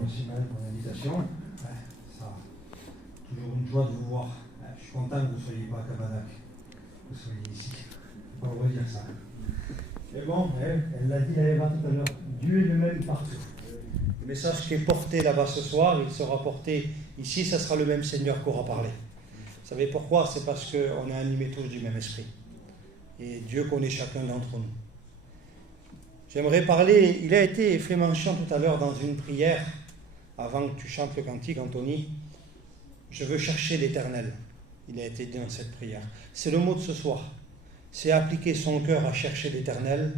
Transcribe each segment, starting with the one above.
merci madame pour l'invitation. Ça, toujours une joie de vous voir. Je suis content que vous ne soyez pas à Cabanac, que vous soyez ici. Je ne peux pas vous dire ça. Mais bon, elle l'a dit à Eva tout à l'heure, Dieu est le même partout. Le message qui est porté là-bas ce soir, il sera porté ici, ça sera le même Seigneur qui aura parlé. Vous savez pourquoi? C'est parce qu'on est animés tous du même esprit. Et Dieu connaît chacun d'entre nous. J'aimerais parler, il a été fait mention tout à l'heure dans une prière, avant que tu chantes le cantique, Anthony, je veux chercher l'Éternel. Il a été dit dans cette prière. C'est le mot de ce soir. C'est appliquer son cœur à chercher l'Éternel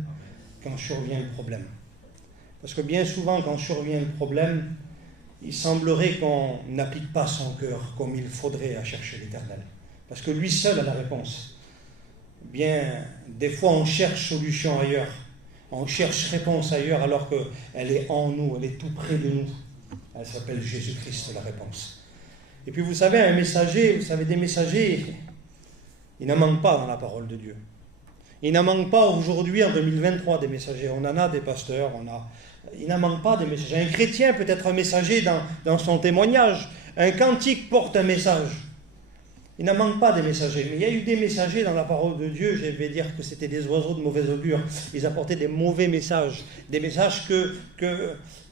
quand survient le problème. Parce que bien souvent, quand survient le problème, il semblerait qu'on n'applique pas son cœur comme il faudrait à chercher l'Éternel. Parce que lui seul a la réponse. Bien, des fois, on cherche solution ailleurs. On cherche réponse ailleurs alors qu'elle est en nous, elle est tout près de nous. Elle s'appelle Jésus-Christ, la réponse. Et puis vous savez, un messager, des messagers, il n'en manque pas dans la parole de Dieu. Il n'en manque pas aujourd'hui, en 2023, des messagers. On en a des pasteurs, il n'en manque pas des messagers. Un chrétien peut être un messager dans son témoignage. Un cantique porte un message. Il n'en manque pas des messagers, mais il y a eu des messagers dans la parole de Dieu, je vais dire que c'était des oiseaux de mauvais augure. Ils apportaient des mauvais messages, des messages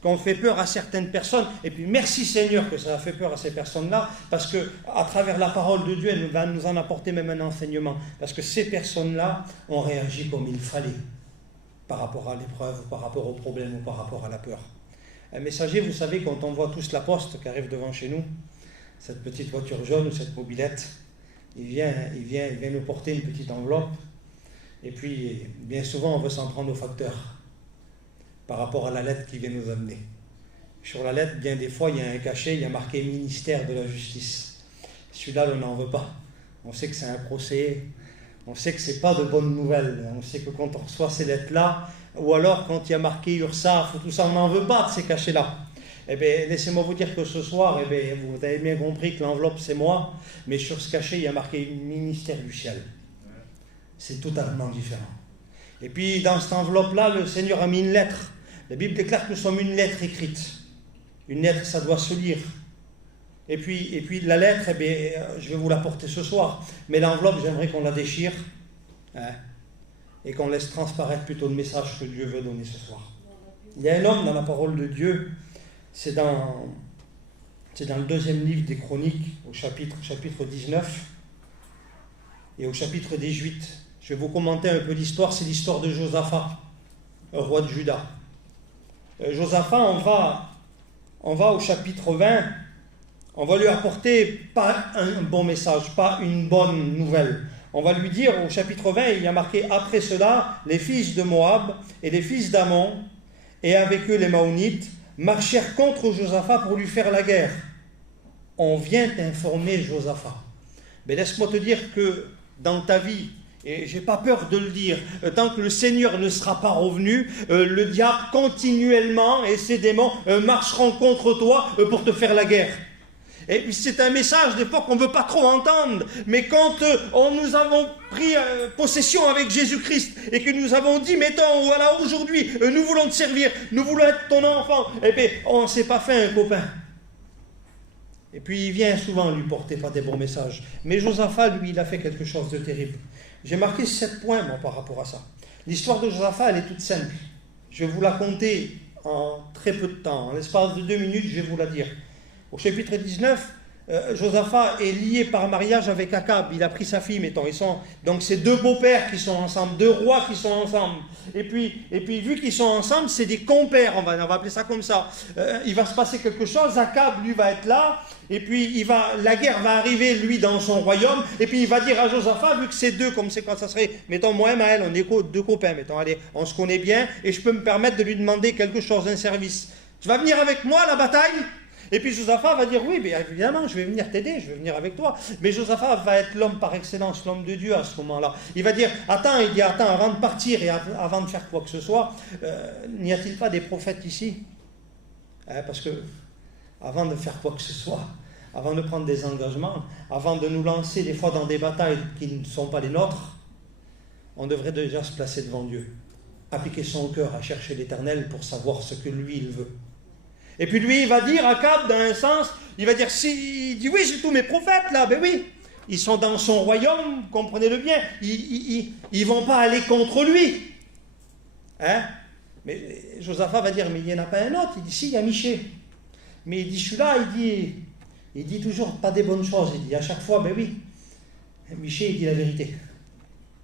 qu'on fait peur à certaines personnes. Et puis merci Seigneur que ça a fait peur à ces personnes-là, parce qu'à travers la parole de Dieu, elle va nous en apporter même un enseignement. Parce que ces personnes-là ont réagi comme il fallait, par rapport à l'épreuve, par rapport au problème ou par rapport à la peur. Un messager, vous savez, quand on voit tous la poste qui arrive devant chez nous, cette petite voiture jaune ou cette mobilette, il vient nous porter une petite enveloppe, et puis bien souvent on veut s'en prendre au facteur par rapport à la lettre qu'il vient nous amener. Sur la lettre, bien des fois, il y a un cachet, il y a marqué ministère de la justice. Celui-là, on n'en veut pas. On sait que c'est un procès, on sait que c'est pas de bonnes nouvelles, on sait que quand on reçoit ces lettres-là, ou alors quand il y a marqué URSAF ou tout ça, on n'en veut pas de ces cachets-là. Eh bien, laissez-moi vous dire que ce soir, vous avez bien compris que l'enveloppe, c'est moi, mais sur ce cachet, il y a marqué ministère du ciel. C'est totalement différent. Et puis, dans cette enveloppe-là, le Seigneur a mis une lettre. La Bible déclare que nous sommes une lettre écrite. Une lettre, ça doit se lire. Et puis la lettre, je vais vous la porter ce soir. Mais l'enveloppe, j'aimerais qu'on la déchire et qu'on laisse transparaître plutôt le message que Dieu veut donner ce soir. Il y a un homme dans la parole de Dieu. C'est dans le deuxième livre des Chroniques, au chapitre 19 et au chapitre 18. Je vais vous commenter un peu l'histoire, c'est l'histoire de Josaphat, roi de Juda. Josaphat, on va au chapitre 20, on va lui apporter pas un bon message, pas une bonne nouvelle. On va lui dire, au chapitre 20, il y a marqué « Après cela, les fils de Moab et les fils d'Ammon, et avec eux les Maonites, marchèrent contre Josaphat pour lui faire la guerre. » On vient informer Josaphat. Mais laisse-moi te dire que dans ta vie, et je n'ai pas peur de le dire, tant que le Seigneur ne sera pas revenu, le diable continuellement et ses démons marcheront contre toi pour te faire la guerre. Et c'est un message des fois qu'on ne veut pas trop entendre, mais quand nous avons pris possession avec Jésus-Christ et que nous avons dit, mettons, voilà, aujourd'hui, nous voulons te servir, nous voulons être ton enfant, et bien, on ne s'est pas fait un copain. Et puis il vient souvent lui porter pas des bons messages. Mais Josaphat, lui, il a fait quelque chose de terrible. J'ai marqué 7 points, moi, par rapport à ça. L'histoire de Josaphat, elle est toute simple. Je vais vous la conter en très peu de temps. En l'espace de 2 minutes, je vais vous la dire. Au chapitre 19, Josaphat est lié par mariage avec Akab. Il a pris sa fille, mettons. Donc c'est 2 beaux-pères qui sont ensemble, 2 rois qui sont ensemble. Et puis vu qu'ils sont ensemble, c'est des compères, on va appeler ça comme ça. Il va se passer quelque chose, Akab, lui, va être là. Et puis la guerre va arriver, lui, dans son royaume. Et puis il va dire à Josaphat, vu que c'est 2, comme c'est quand ça serait, mettons, moi et Maël, on est 2 copains, mettons, allez, on se connaît bien, et je peux me permettre de lui demander quelque chose, un service. Tu vas venir avec moi à la bataille ? Et puis Josaphat va dire, oui, bien évidemment, je vais venir t'aider, je vais venir avec toi. Mais Josaphat va être l'homme par excellence, l'homme de Dieu à ce moment-là. Il va dire, attends, avant de partir et avant de faire quoi que ce soit, n'y a-t-il pas des prophètes ici ? Parce que, avant de faire quoi que ce soit, avant de prendre des engagements, avant de nous lancer des fois dans des batailles qui ne sont pas les nôtres, on devrait déjà se placer devant Dieu. Appliquer son cœur à chercher l'Éternel pour savoir ce que lui, il veut. Et puis lui, il va dire, Akab, dans un sens, il va dire, il dit, oui, j'ai tous mes prophètes là, ben oui, ils sont dans son royaume, comprenez-le bien, ils ne vont pas aller contre lui. Hein? Mais Josaphat va dire, mais il n'y en a pas un autre. Il dit, si, il y a Michée. Mais il dit, celui-là, il dit toujours pas des bonnes choses. Il dit, à chaque fois, ben oui, Michée, il dit la vérité.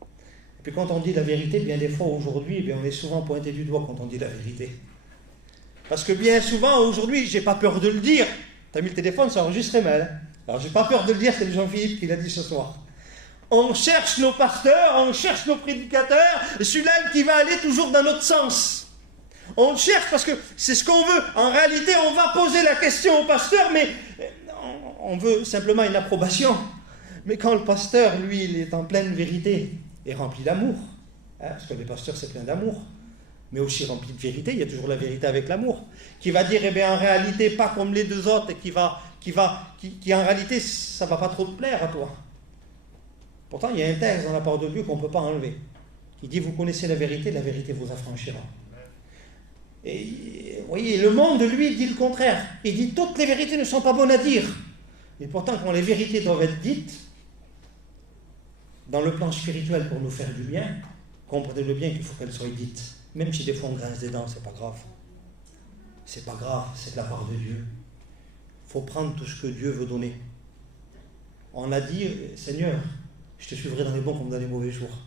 Et puis quand on dit la vérité, bien des fois, aujourd'hui, bien, on est souvent pointé du doigt quand on dit la vérité. Parce que bien souvent, aujourd'hui, j'ai pas peur de le dire. Tu as mis le téléphone, c'est enregistré mal. Hein? Alors, j'ai pas peur de le dire, c'est Jean-Philippe qui l'a dit ce soir. On cherche nos pasteurs, on cherche nos prédicateurs, celui-là qui va aller toujours dans notre sens. On le cherche parce que c'est ce qu'on veut. En réalité, on va poser la question au pasteur, mais on veut simplement une approbation. Mais quand le pasteur, lui, il est en pleine vérité et rempli d'amour, hein, parce que les pasteurs, c'est plein d'amour, mais aussi rempli de vérité, il y a toujours la vérité avec l'amour, qui va dire, eh bien, en réalité, pas comme les deux autres, et qui en réalité, ça ne va pas trop te plaire à toi. Pourtant, il y a un texte dans la parole de Dieu qu'on ne peut pas enlever, qui dit, vous connaissez la vérité vous affranchira. Et vous voyez, le monde, lui, dit le contraire. Il dit, toutes les vérités ne sont pas bonnes à dire. Et pourtant, quand les vérités doivent être dites, dans le plan spirituel pour nous faire du bien, comprenez-le bien qu'il faut qu'elles soient dites. Même si des fois on grince des dents, c'est pas grave. C'est pas grave, c'est de la part de Dieu. Il faut prendre tout ce que Dieu veut donner. On a dit, Seigneur, je te suivrai dans les bons comme dans les mauvais jours.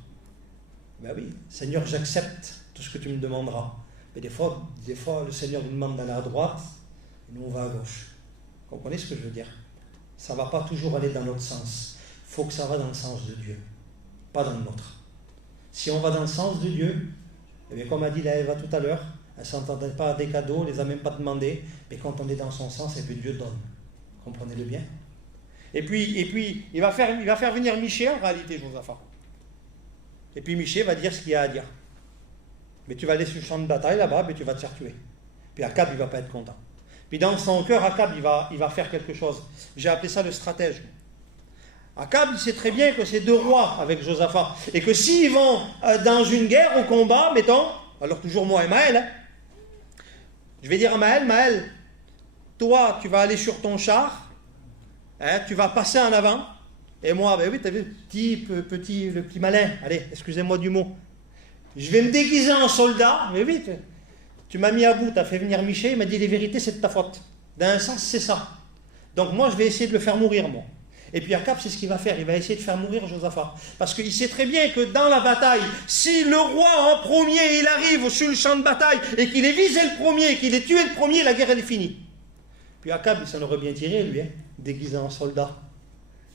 Ben oui, Seigneur, j'accepte tout ce que tu me demanderas. Mais des fois, le Seigneur nous demande d'aller à droite, et nous on va à gauche. Vous comprenez ce que je veux dire? Ça ne va pas toujours aller dans notre sens. Il faut que ça va dans le sens de Dieu, pas dans le nôtre. Si on va dans le sens de Dieu, eh bien, comme a dit la Eva tout à l'heure, elle ne s'entendait pas à des cadeaux, elle ne les a même pas demandés, mais quand on est dans son sens, eh bien, Dieu donne. Comprenez-le bien? Et puis il va faire venir Michée en réalité, Josaphat. Et puis Michée va dire ce qu'il y a à dire. Mais tu vas aller sur le champ de bataille là-bas, mais tu vas te faire tuer. Puis Akab, il ne va pas être content. Puis dans son cœur, Akab, il va faire quelque chose. J'ai appelé ça le stratège. Akab, il sait très bien que c'est deux rois avec Josaphat. Et que s'ils vont dans une guerre, au combat, mettons, alors toujours moi et Maël, hein, je vais dire à Maël, toi, tu vas aller sur ton char, hein, tu vas passer en avant, et moi, ben oui, tu as vu, le petit malin, allez, excusez-moi du mot, je vais me déguiser en soldat, mais oui, tu m'as mis à bout, tu as fait venir Michée, il m'a dit les vérités, c'est de ta faute. Dans un sens, c'est ça. Donc moi, je vais essayer de le faire mourir, moi. Et puis Akab, c'est ce qu'il va faire, il va essayer de faire mourir Josaphat. Parce qu'il sait très bien que dans la bataille, si le roi en premier, il arrive sur le champ de bataille, et qu'il ait visé le premier, qu'il ait tué le premier, la guerre, elle est finie. Puis Akab, il s'en aurait bien tiré, lui, hein, déguisé en soldat.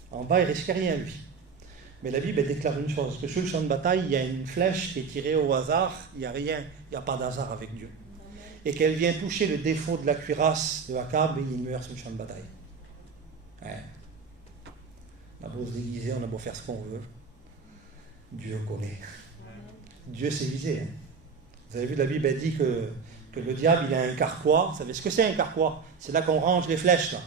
En bas, il risquait rien, lui. Mais la Bible, elle déclare une chose, que sur le champ de bataille, il y a une flèche qui est tirée au hasard, il n'y a rien, il n'y a pas d'hasard avec Dieu. Et qu'elle vient toucher le défaut de la cuirasse de Akab, et il meurt sur le champ de bataille. Ouais. On a beau se déguiser, on a beau faire ce qu'on veut. Dieu connaît. Dieu sait viser. Hein. Vous avez vu, la Bible, elle dit que le diable, il a un carquois. Vous savez ce que c'est un carquois? C'est là qu'on range les flèches, là.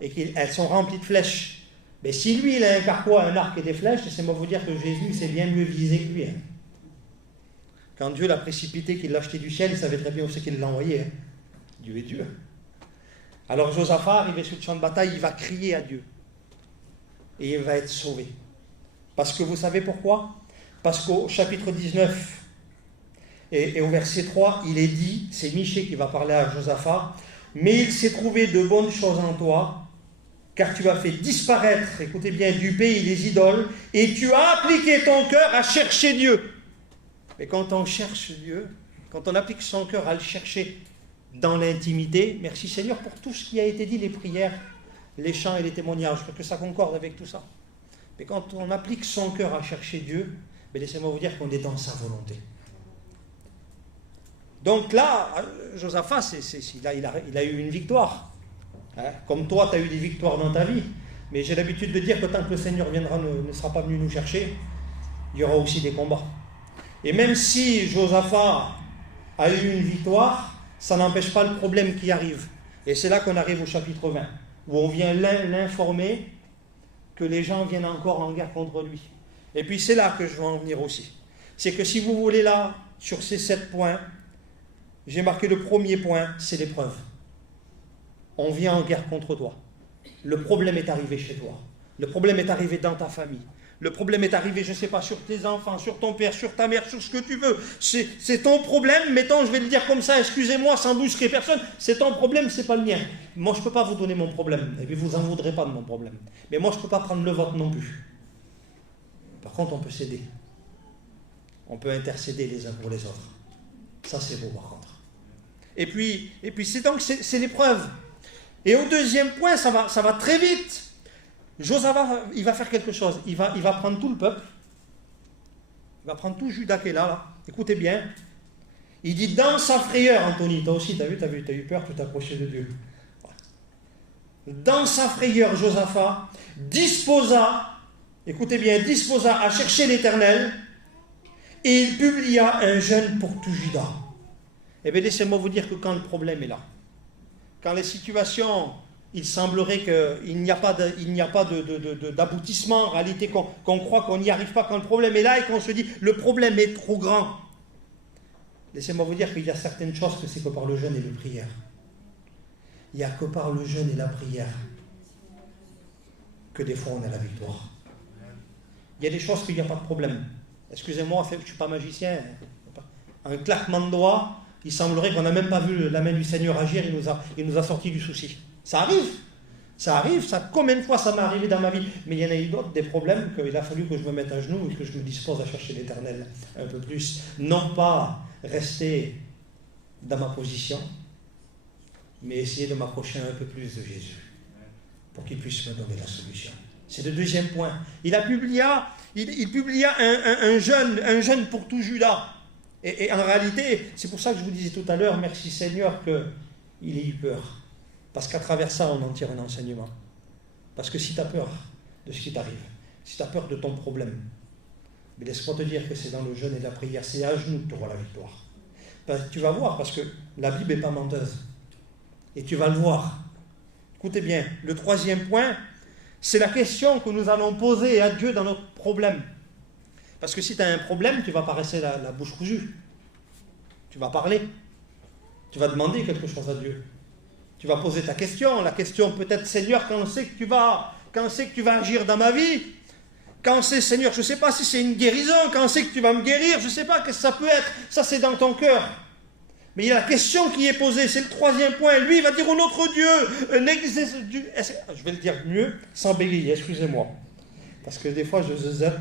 Et qu'elles sont remplies de flèches. Mais si lui, il a un carquois, un arc et des flèches, laissez-moi vous dire que Jésus, c'est bien mieux visé que lui. Hein. Quand Dieu l'a précipité, qu'il l'a jeté du ciel, il savait très bien où c'est qu'il l'a envoyé. Hein. Dieu est Dieu. Alors Josaphat, arrivé sur le champ de bataille, il va crier à Dieu. Et il va être sauvé. Parce que vous savez pourquoi? Parce qu'au chapitre 19 et au verset 3, il est dit, c'est Michée qui va parler à Josaphat, mais il s'est trouvé de bonnes choses en toi, car tu as fait disparaître, écoutez bien, du pays les idoles, et tu as appliqué ton cœur à chercher Dieu. Mais quand on cherche Dieu, quand on applique son cœur à le chercher dans l'intimité, merci Seigneur pour tout ce qui a été dit, les prières, les chants et les témoignages, parce que ça concorde avec tout ça. Mais quand on applique son cœur à chercher Dieu, laissez-moi vous dire qu'on est dans sa volonté. Donc là, Josaphat, il a eu une victoire. Hein? Comme toi, tu as eu des victoires dans ta vie. Mais j'ai l'habitude de dire que tant que le Seigneur ne sera pas venu nous chercher, il y aura aussi des combats. Et même si Josaphat a eu une victoire, ça n'empêche pas le problème qui arrive. Et c'est là qu'on arrive au chapitre 20. Où on vient l'informer que les gens viennent encore en guerre contre lui. Et puis c'est là que je veux en venir aussi. C'est que si vous voulez là, sur ces 7 points, j'ai marqué le premier point, c'est l'épreuve. On vient en guerre contre toi. Le problème est arrivé chez toi. Le problème est arrivé dans ta famille. Le problème est arrivé, je ne sais pas, sur tes enfants, sur ton père, sur ta mère, sur ce que tu veux. C'est ton problème, mettons, je vais le dire comme ça, excusez-moi, sans brusquer personne, c'est ton problème, c'est pas le mien. Moi, je ne peux pas vous donner mon problème, et puis vous n'en voudrez pas de mon problème. Mais moi, je ne peux pas prendre le vôtre non plus. Par contre, on peut s'aider. On peut intercéder les uns pour les autres. Ça, c'est beau, par contre. Et puis c'est donc, c'est l'épreuve. Et au deuxième point, ça va très vite. Josaphat, il va faire quelque chose. Il va prendre tout le peuple. Il va prendre tout Juda qui est là. Écoutez bien. Il dit dans sa frayeur, Anthony, toi aussi, t'as eu peur, tu t'approchais de Dieu. Dans sa frayeur, Josaphat disposa, écoutez bien, disposa à chercher l'Éternel et il publia un jeûne pour tout Juda. Eh bien, laissez-moi vous dire que quand le problème est là, quand les situations, il semblerait qu'il n'y a pas d'aboutissement, en réalité qu'on croit qu'on n'y arrive pas, quand le problème est là et qu'on se dit le problème est trop grand. Laissez-moi vous dire qu'il y a certaines choses que c'est que par le jeûne et la prière. Il n'y a que par le jeûne et la prière que des fois on a la victoire. Il y a des choses qu'il n'y a pas de problème. Excusez-moi, je ne suis pas magicien. Un claquement de doigts, il semblerait qu'on n'a même pas vu la main du Seigneur agir, il nous a sorti du souci. Ça arrive, combien de fois ça m'est arrivé dans ma vie, mais il y en a eu d'autres, des problèmes, qu'il a fallu que je me mette à genoux et que je me dispose à chercher l'Éternel un peu plus. Non pas rester dans ma position, mais essayer de m'approcher un peu plus de Jésus, pour qu'il puisse me donner la solution. C'est le deuxième point. Il publia un jeûne pour tout Juda. Et en réalité, c'est pour ça que je vous disais tout à l'heure, merci Seigneur qu'il ait eu peur. Parce qu'à travers ça, on en tire un enseignement. Parce que si tu as peur de ce qui t'arrive, si tu as peur de ton problème, mais laisse-moi te dire que c'est dans le jeûne et la prière, c'est à genoux que tu auras la victoire. Tu vas voir, parce que la Bible n'est pas menteuse. Et tu vas le voir. Écoutez bien, le troisième point, c'est la question que nous allons poser à Dieu dans notre problème. Parce que si tu as un problème, tu ne vas pas rester la bouche cousue. Tu vas parler. Tu vas demander quelque chose à Dieu. Tu vas poser ta question. La question peut-être, Seigneur, quand c'est que tu vas agir dans ma vie? Quand c'est, Seigneur, je ne sais pas si c'est une guérison. Quand c'est que tu vas me guérir? Je ne sais pas ce que ça peut être. Ça, c'est dans ton cœur. Mais il y a la question qui est posée. C'est le troisième point. Lui, il va dire au notre Dieu. Je vais le dire mieux, sans bégayer, excusez-moi. Parce que des fois, je zette.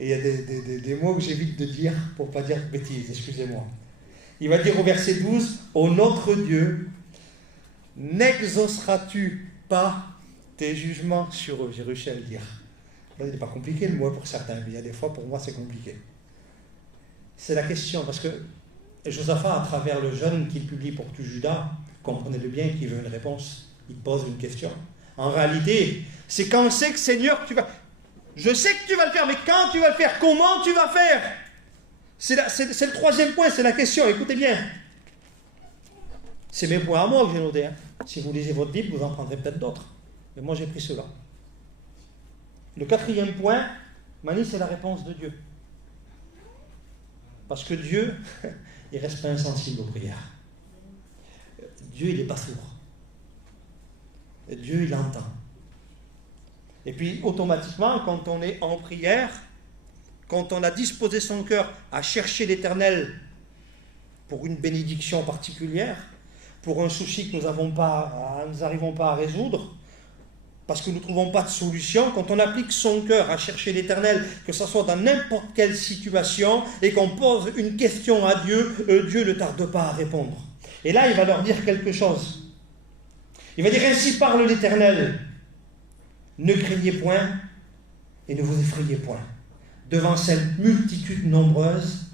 Et il y a des mots que j'évite de dire pour ne pas dire de bêtises, excusez-moi. Il va dire au verset 12, « Ô notre Dieu, n'exauceras-tu pas tes jugements sur eux ?» J'ai réussi à le dire. Là, il n'est pas compliqué le mot pour certains, mais il y a des fois, pour moi, c'est compliqué. C'est la question, parce que Josaphat, à travers le jeûne qu'il publie pour tout Juda, comprenez-le bien qu'il veut une réponse, il pose une question. En réalité, c'est quand c'est que Seigneur, tu vas... Je sais que tu vas le faire, mais quand tu vas le faire, comment tu vas faire? C'est le troisième point, c'est la question, écoutez bien. C'est mes points à moi que j'ai notés. Hein. Si vous lisez votre Bible, vous en prendrez peut-être d'autres. Mais moi, j'ai pris cela. Le quatrième point, Mani, c'est la réponse de Dieu. Parce que Dieu, il ne reste pas insensible aux prières. Dieu, il n'est pas sourd. Dieu, il entend. Et puis, automatiquement, quand on est en prière, quand on a disposé son cœur à chercher l'Éternel pour une bénédiction particulière, pour un souci que nous n'arrivons pas à résoudre, parce que nous ne trouvons pas de solution, quand on applique son cœur à chercher l'Éternel, que ce soit dans n'importe quelle situation, et qu'on pose une question à Dieu, Dieu ne tarde pas à répondre. Et là, il va leur dire quelque chose. Il va dire, ainsi parle l'Éternel. Ne craignez point et ne vous effrayez point. Devant cette multitude nombreuse,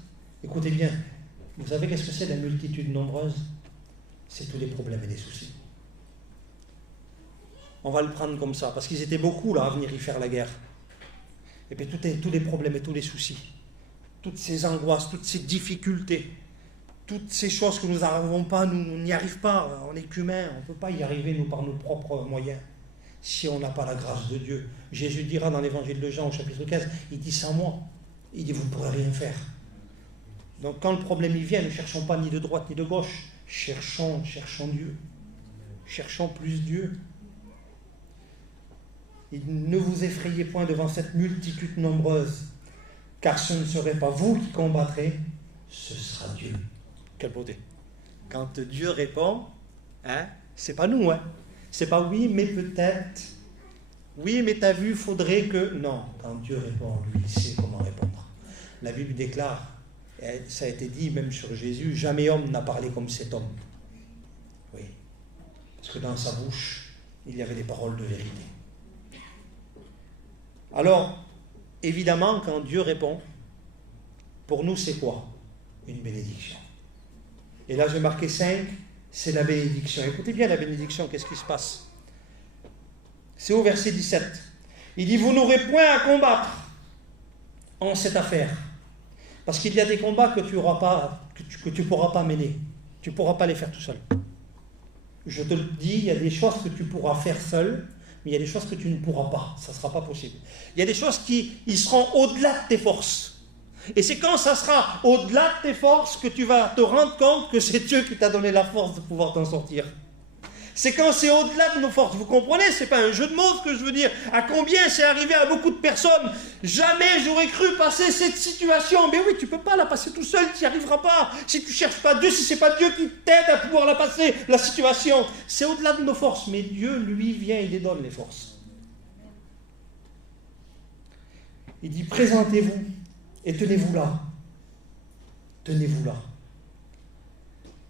écoutez bien, vous savez qu'est-ce que c'est la multitude nombreuse? C'est tous les problèmes et les soucis. On va le prendre comme ça, parce qu'ils étaient beaucoup là à venir y faire la guerre. Et puis tous les problèmes et tous les soucis, toutes ces angoisses, toutes ces difficultés, toutes ces choses que nous n'arrivons pas, nous n'y arrivons pas, on n'est qu'humains, on ne peut pas y arriver nous par nos propres moyens. Si on n'a pas la grâce de Dieu. Jésus dira dans l'évangile de Jean au chapitre 15, il dit sans moi, il dit vous ne pourrez rien faire. Donc quand le problème y vient, ne cherchons pas ni de droite ni de gauche. Cherchons Dieu. Cherchons plus Dieu. Et ne vous effrayez point devant cette multitude nombreuse, car ce ne serait pas vous qui combattrez, ce sera Dieu. Quelle beauté. Quand Dieu répond, c'est pas nous, c'est pas oui, mais peut-être. Oui, mais t'as vu, faudrait que. Non, quand Dieu répond, lui, il sait comment répondre. La Bible déclare, et ça a été dit même sur Jésus, jamais homme n'a parlé comme cet homme. Oui, parce que dans sa bouche, il y avait des paroles de vérité. Alors, évidemment, quand Dieu répond, pour nous, c'est quoi? Une bénédiction. Et là, j'ai marqué 5, c'est la bénédiction. Écoutez bien la bénédiction, qu'est-ce qui se passe? C'est au verset 17. Il dit, vous n'aurez point à combattre en cette affaire. Parce qu'il y a des combats que tu ne pourras pas mener. Tu ne pourras pas les faire tout seul. Je te le dis, il y a des choses que tu pourras faire seul, mais il y a des choses que tu ne pourras pas. Ça ne sera pas possible. Il y a des choses qui seront au-delà de tes forces. Et c'est quand ça sera au-delà de tes forces que tu vas te rendre compte que c'est Dieu qui t'a donné la force de pouvoir t'en sortir. C'est quand c'est au-delà de nos forces. Vous comprenez? C'est pas un jeu de mots ce que je veux dire. À combien c'est arrivé à beaucoup de personnes? Jamais j'aurais cru passer cette situation. Mais oui, tu ne peux pas la passer tout seul, tu n'y arriveras pas. Si tu ne cherches pas Dieu, si ce n'est pas Dieu qui t'aide à pouvoir la passer, la situation. C'est au-delà de nos forces. Mais Dieu, lui, vient, il les donne les forces. Il dit, présentez-vous et tenez-vous là. Tenez-vous là.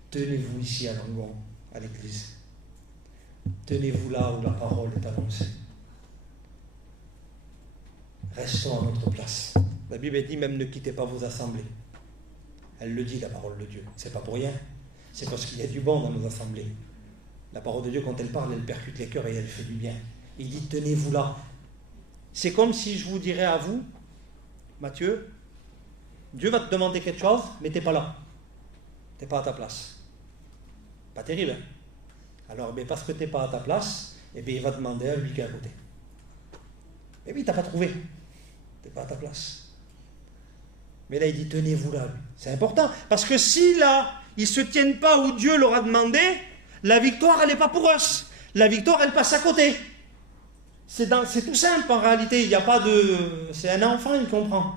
Tenez-vous ici à Langon, à l'église. Tenez-vous là où la parole est annoncée. Restons à notre place. La Bible dit même ne quittez pas vos assemblées. Elle le dit, la parole de Dieu. C'est pas pour rien. C'est parce qu'il y a du bon dans nos assemblées. La parole de Dieu, quand elle parle, elle percute les cœurs et elle fait du bien. Il dit tenez-vous là. C'est comme si je vous dirais à vous, Matthieu, Dieu va te demander quelque chose, mais t'es pas là. T'es pas à ta place. Pas terrible, hein? Alors, parce que tu n'es pas à ta place, il va demander à lui qui est à côté. Mais oui, tu n'as pas trouvé. Tu n'es pas à ta place. Mais là, il dit, tenez-vous là. C'est important. Parce que si là, ils ne se tiennent pas où Dieu leur a demandé, la victoire, elle n'est pas pour eux. La victoire, elle passe à côté. C'est tout simple en réalité. Il n'y a pas de... C'est un enfant, il comprend.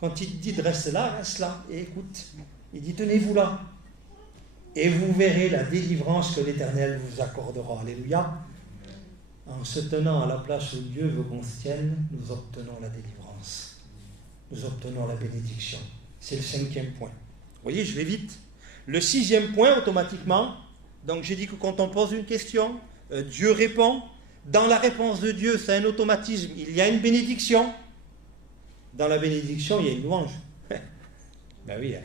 Quand il te dit de rester là, reste là. Et écoute, il dit, tenez-vous là. Et vous verrez la délivrance que l'Éternel vous accordera. Alléluia. En se tenant à la place où Dieu veut qu'on se tienne, nous obtenons la délivrance. Nous obtenons la bénédiction. C'est le 5e point. Vous voyez, je vais vite. Le 6e point, automatiquement, donc j'ai dit que quand on pose une question, Dieu répond. Dans la réponse de Dieu, c'est un automatisme. Il y a une bénédiction. Dans la bénédiction, il y a une louange. Ben oui, hein.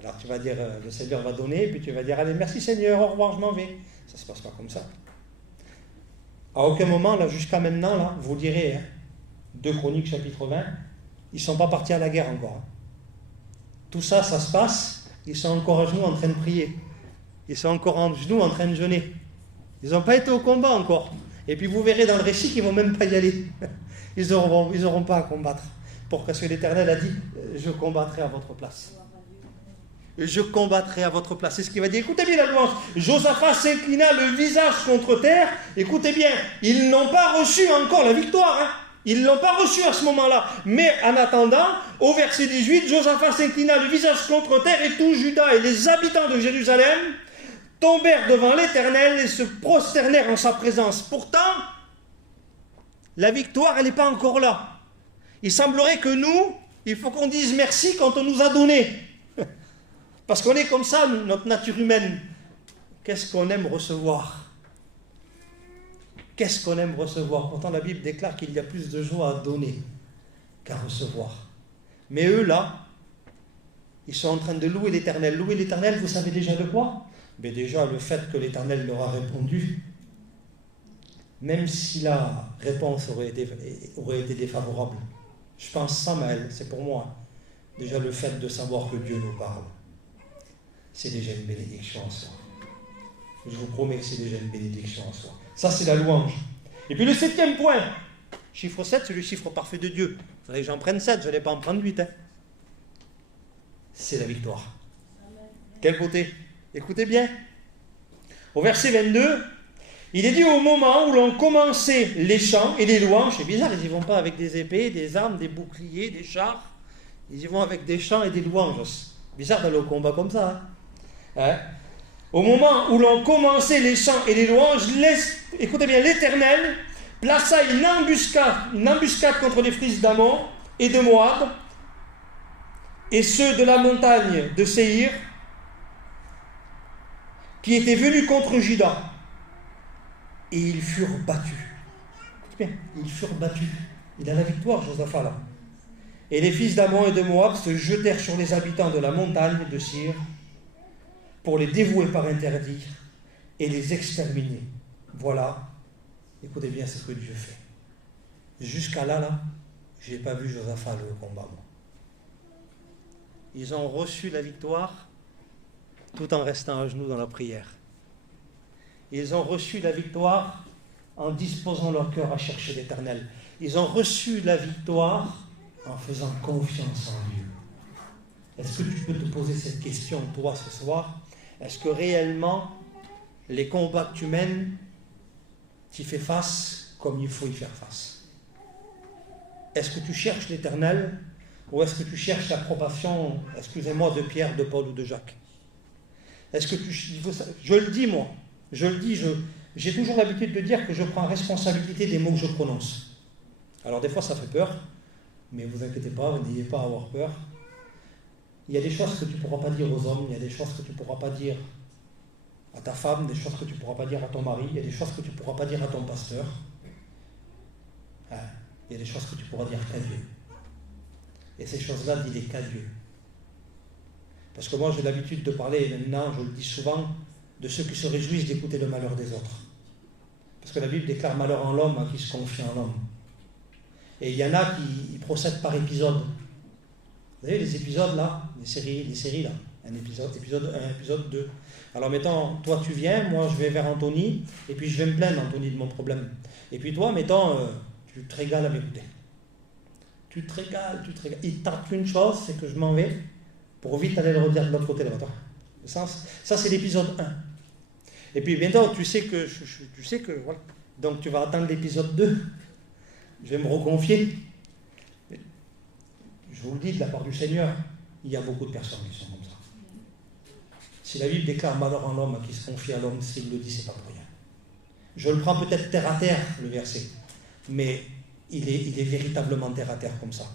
Alors tu vas dire, le Seigneur va donner, puis tu vas dire, allez, merci Seigneur, au revoir, je m'en vais. Ça ne se passe pas comme ça. À aucun moment, là, jusqu'à maintenant, là, vous direz, 2 Chroniques chapitre 20, ils ne sont pas partis à la guerre encore. Tout ça, ça se passe, ils sont encore à genoux en train de prier. Ils sont encore à genoux en train de jeûner. Ils n'ont pas été au combat encore. Et puis vous verrez dans le récit qu'ils ne vont même pas y aller. Ils n'auront pas à combattre. Parce que l'Éternel a dit, je combattrai à votre place. Je combattrai à votre place. C'est ce qu'il va dire. Écoutez bien la louange. Josaphat s'inclina le visage contre terre. Écoutez bien, ils n'ont pas reçu encore la victoire. Ils ne l'ont pas reçu à ce moment-là. Mais en attendant, au verset 18, Josaphat s'inclina le visage contre terre et tout Juda et les habitants de Jérusalem tombèrent devant l'Éternel et se prosternèrent en sa présence. Pourtant, la victoire, elle n'est pas encore là. Il semblerait que nous, il faut qu'on dise merci quand on nous a donné. Parce qu'on est comme ça, notre nature humaine. Qu'est-ce qu'on aime recevoir? Qu'est-ce qu'on aime recevoir? Pourtant, la Bible déclare qu'il y a plus de joie à donner qu'à recevoir. Mais eux, là, ils sont en train de louer l'Éternel. Louer l'Éternel, vous savez déjà de quoi? Mais déjà, le fait que l'Éternel leur a répondu, même si la réponse aurait été défavorable. Je pense ça, Maël, c'est pour moi. Déjà, le fait de savoir que Dieu nous parle. C'est déjà une bénédiction en soi. Je vous promets que c'est déjà une bénédiction en soi. Ça, c'est la louange. Et puis le 7e point. Chiffre 7, c'est le chiffre parfait de Dieu. Il faudrait que j'en prenne 7, je n'allais pas en prendre 8. c'est la victoire. Quelle beauté! Écoutez bien. Au verset 22, il est dit au moment où l'on commençait les chants et les louanges. C'est bizarre, ils n'y vont pas avec des épées, des armes, des boucliers, des chars. Ils y vont avec des chants et des louanges. Bizarre d'aller au combat comme ça. Hein? Au moment où l'on commençait les chants et les louanges, écoutez bien, l'Éternel plaça une embuscade contre les fils d'Ammon et de Moab, et ceux de la montagne de Séhir, qui étaient venus contre Juda. Et ils furent battus. Écoutez bien, ils furent battus. Il a la victoire, Josaphat, là. Et les fils d'Ammon et de Moab se jetèrent sur les habitants de la montagne de Séhir pour les dévouer par interdit et les exterminer. Voilà, écoutez bien ce que Dieu fait. Jusqu'à là, je n'ai pas vu Josaphat le combat, moi. Ils ont reçu la victoire tout en restant à genoux dans la prière. Ils ont reçu la victoire en disposant leur cœur à chercher l'Éternel. Ils ont reçu la victoire en faisant confiance en Dieu. Est-ce que tu peux te poser cette question, toi, ce soir? Est-ce que réellement, les combats que tu mènes, tu y fais face comme il faut y faire face? Est-ce que tu cherches l'Éternel ou est-ce que tu cherches l'approbation, excusez-moi, de Pierre, de Paul ou de Jacques? Est-ce que je le dis, moi, j'ai toujours l'habitude de dire que je prends responsabilité des mots que je prononce. Alors des fois ça fait peur, mais vous inquiétez pas, vous n'ayez pas à avoir peur. Il y a des choses que tu ne pourras pas dire aux hommes, il y a des choses que tu ne pourras pas dire à ta femme, des choses que tu ne pourras pas dire à ton mari, il y a des choses que tu ne pourras pas dire à ton pasteur. Il y a des choses que tu pourras dire qu'à Dieu. Et ces choses-là, dis-les qu'à Dieu. Parce que moi, j'ai l'habitude de parler, maintenant, je le dis souvent, de ceux qui se réjouissent d'écouter le malheur des autres. Parce que la Bible déclare malheur en l'homme à qui se confie en l'homme. Et il y en a qui procèdent par épisode. Vous savez, les épisodes là, les séries là, épisode 1, épisode 2. Alors mettons, toi tu viens, moi je vais vers Anthony, et puis je vais me plaindre, Anthony, de mon problème. Et puis toi, mettons, tu te régales à m'écouter. Tu te régales. Il tente une chose, c'est que je m'en vais pour vite aller le redire de l'autre côté là-bas. Ça c'est l'épisode 1. Et puis bientôt, tu sais que voilà. Donc tu vas attendre l'épisode 2. Je vais me reconfier. Je vous le dis de la part du Seigneur, il y a beaucoup de personnes qui sont comme ça. Si la Bible déclare malheur en l'homme qui se confie à l'homme, s'il le dit, c'est pas pour rien. Je le prends peut-être terre à terre, le verset, mais il est véritablement terre à terre comme ça.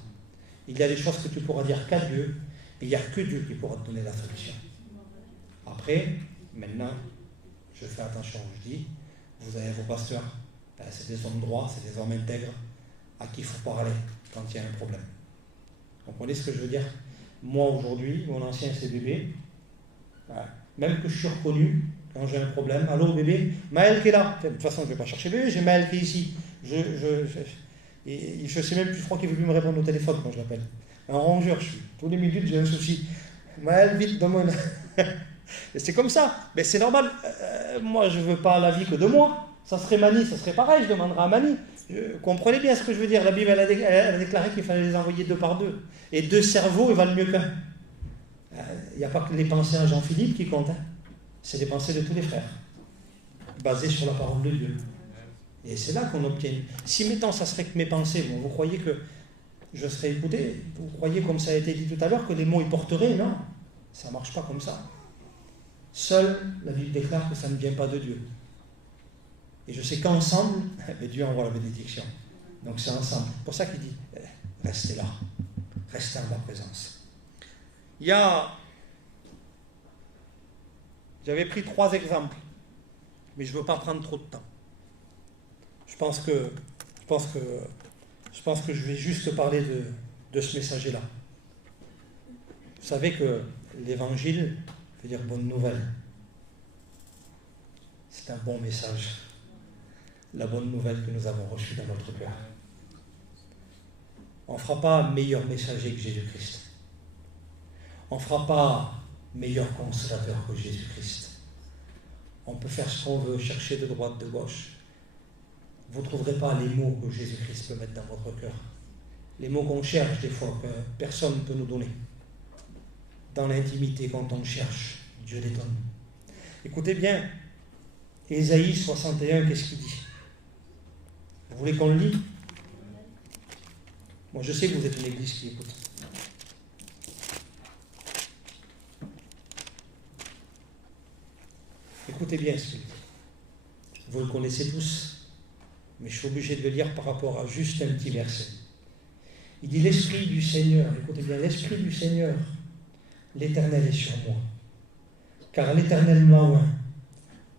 Il y a des choses que tu pourras dire qu'à Dieu, et il n'y a que Dieu qui pourra te donner la solution. Après, maintenant, je fais attention, je dis, vous avez vos pasteurs, c'est des hommes droits, c'est des hommes intègres, à qui il faut parler quand il y a un problème. Vous comprenez ce que je veux dire? Moi aujourd'hui, mon ancien c'est bébé, même que je suis reconnu quand j'ai un problème, allô bébé, Maël qui est là, de toute façon je ne vais pas chercher bébé, j'ai Maël qui est ici, et je sais même plus, je crois qu'il ne veut plus me répondre au téléphone quand je l'appelle. Un rongeur, je suis, tous les minutes j'ai un souci, Maël vite, donne-moi et c'est comme ça, mais c'est normal, moi je ne veux pas la vie que de moi, ça serait Mani, ça serait pareil, je demanderai à Mani. Comprenez bien ce que je veux dire. La Bible elle a déclaré qu'il fallait les envoyer 2 par 2. Et 2 cerveaux, ils valent mieux qu'un. Il n'y a pas que les pensées à Jean-Philippe qui comptent. C'est les pensées de tous les frères, basées sur la parole de Dieu. Et c'est là qu'on obtient. Si mettons, ça serait que mes pensées, bon, vous croyez que je serais écouté? Vous croyez, comme ça a été dit tout à l'heure, que les mots ils porteraient? Non, ça ne marche pas comme ça. Seule la Bible déclare que ça ne vient pas de Dieu. Et je sais qu'ensemble, Dieu envoie la bénédiction. Donc c'est ensemble. C'est pour ça qu'il dit, restez là. Restez en ma présence. J'avais pris 3 exemples, mais je ne veux pas prendre trop de temps. Je pense que je vais juste parler de ce messager-là. Vous savez que l'évangile veut dire bonne nouvelle. C'est un bon message. La bonne nouvelle que nous avons reçue dans notre cœur. On ne fera pas meilleur messager que Jésus-Christ. On ne fera pas meilleur consolateur que Jésus-Christ. On peut faire ce qu'on veut, chercher de droite, de gauche. Vous ne trouverez pas les mots que Jésus-Christ peut mettre dans votre cœur. Les mots qu'on cherche des fois, que personne ne peut nous donner. dans l'intimité, quand on cherche, Dieu détonne. Écoutez bien, Ésaïe 61, qu'est-ce qu'il dit? Vous voulez qu'on le lit? Moi, je sais que vous êtes une église qui écoute. Écoutez bien ce qu'il dit. Vous le connaissez tous, mais je suis obligé de le lire par rapport à juste un petit verset. Il dit, l'Esprit du Seigneur, écoutez bien, l'Esprit du Seigneur, l'Éternel est sur moi. Car l'Éternel m'a oint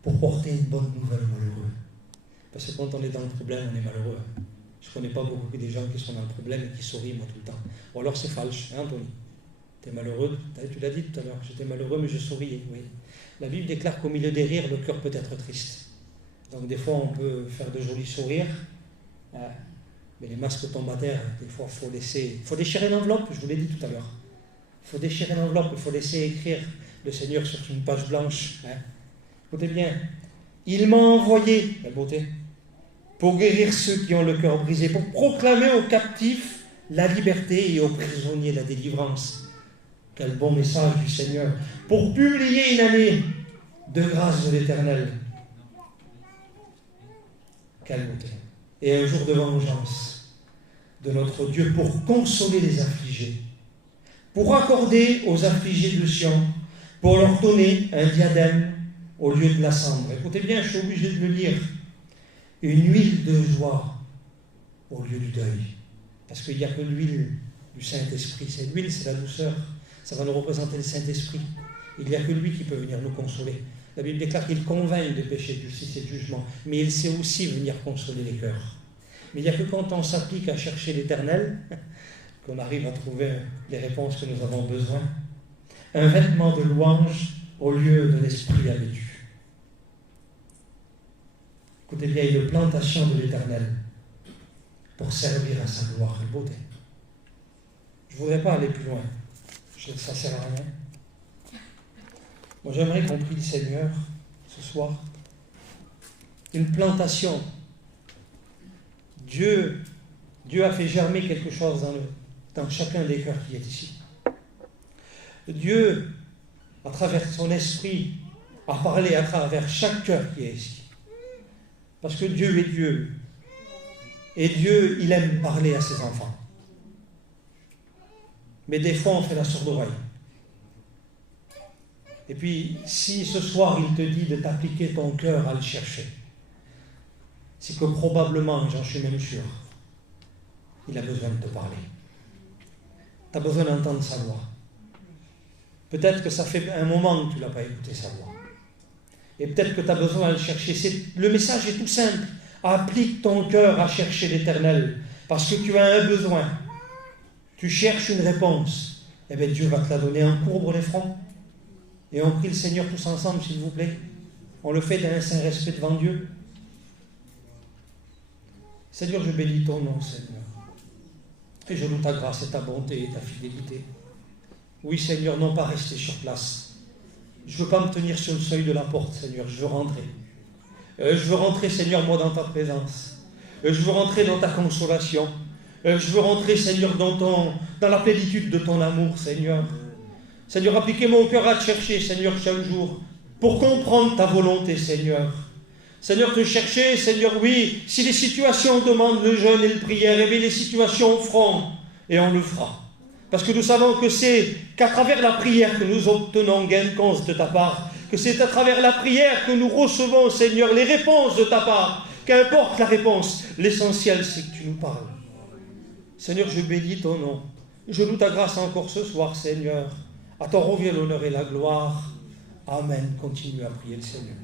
pour porter une bonne nouvelle aux malheureux. Parce que quand on est dans le problème, on est malheureux. Je ne connais pas beaucoup des gens qui sont dans le problème et qui sourient, moi, tout le temps. Ou alors c'est falche, hein, Anthony? Tu es malheureux, tu l'as dit tout à l'heure, j'étais malheureux, mais je souriais, oui. La Bible déclare qu'au milieu des rires, le cœur peut être triste. Donc des fois, on peut faire de jolis sourires, mais les masques tombent à terre. Des fois, il faut déchirer l'enveloppe, je vous l'ai dit tout à l'heure. Il faut déchirer l'enveloppe, il faut laisser écrire le Seigneur sur une page blanche. Écoutez bien, il m'a envoyé, la beauté, pour guérir ceux qui ont le cœur brisé, pour proclamer aux captifs la liberté et aux prisonniers la délivrance. Quel bon message du Seigneur, pour publier une année de grâce de l'Éternel. Quelle beauté. Et un jour de vengeance de notre Dieu pour consoler les affligés, pour accorder aux affligés de Sion, pour leur donner un diadème au lieu de la cendre. Écoutez bien, je suis obligé de le lire. Une huile de joie au lieu du deuil. Parce qu'il n'y a que l'huile du Saint-Esprit. C'est l'huile, c'est la douceur. Ça va nous représenter le Saint-Esprit. Il n'y a que lui qui peut venir nous consoler. La Bible déclare qu'il convainc de péché, de justice et de jugement. Mais il sait aussi venir consoler les cœurs. Mais il n'y a que quand on s'applique à chercher l'Éternel qu'on arrive à trouver les réponses que nous avons besoin. Un vêtement de louange au lieu de l'esprit abattu. Écoutez bien, une plantation de l'Éternel pour servir à sa gloire et beauté. Je ne voudrais pas aller plus loin. Ça ne sert à rien. Moi, j'aimerais qu'on prie le Seigneur ce soir. Une plantation. Dieu a fait germer quelque chose dans chacun des cœurs qui est ici. Dieu, à travers son esprit, a parlé à travers chaque cœur qui est ici. Parce que Dieu est Dieu. Et Dieu, il aime parler à ses enfants. Mais des fois, on fait la sourde oreille. Et puis, si ce soir, il te dit de t'appliquer ton cœur à le chercher, c'est que probablement, j'en suis même sûr, il a besoin de te parler. Tu as besoin d'entendre sa voix. Peut-être que ça fait un moment que tu n'as pas écouté sa voix. Et peut-être que tu as besoin de le chercher. Le message est tout simple. Applique ton cœur à chercher l'Éternel. Parce que tu as un besoin. Tu cherches une réponse. Eh bien, Dieu va te la donner. On courbe les fronts. Et on prie le Seigneur tous ensemble, s'il vous plaît. On le fait d'un saint respect devant Dieu. Seigneur, je bénis ton nom, Seigneur. Et je loue ta grâce et ta bonté et ta fidélité. Oui, Seigneur, non pas rester sur place. Je ne veux pas me tenir sur le seuil de la porte, Seigneur. Je veux rentrer. Je veux rentrer, Seigneur, moi, dans ta présence. Je veux rentrer dans ta consolation. Je veux rentrer, Seigneur, dans la plénitude de ton amour, Seigneur. Seigneur, appliquez mon cœur à te chercher, Seigneur, chaque jour, pour comprendre ta volonté, Seigneur. Seigneur, te chercher, Seigneur, oui, si les situations demandent le jeûne et la prière, eh bien les situations feront, et on le fera. Parce que nous savons que c'est qu'à travers la prière que nous obtenons gain de cause de ta part, que c'est à travers la prière que nous recevons, Seigneur, les réponses de ta part. Qu'importe la réponse, l'essentiel, c'est que tu nous parles. Seigneur, je bénis ton nom. Je loue ta grâce encore ce soir, Seigneur. À toi revient l'honneur et la gloire. Amen. Continue à prier le Seigneur.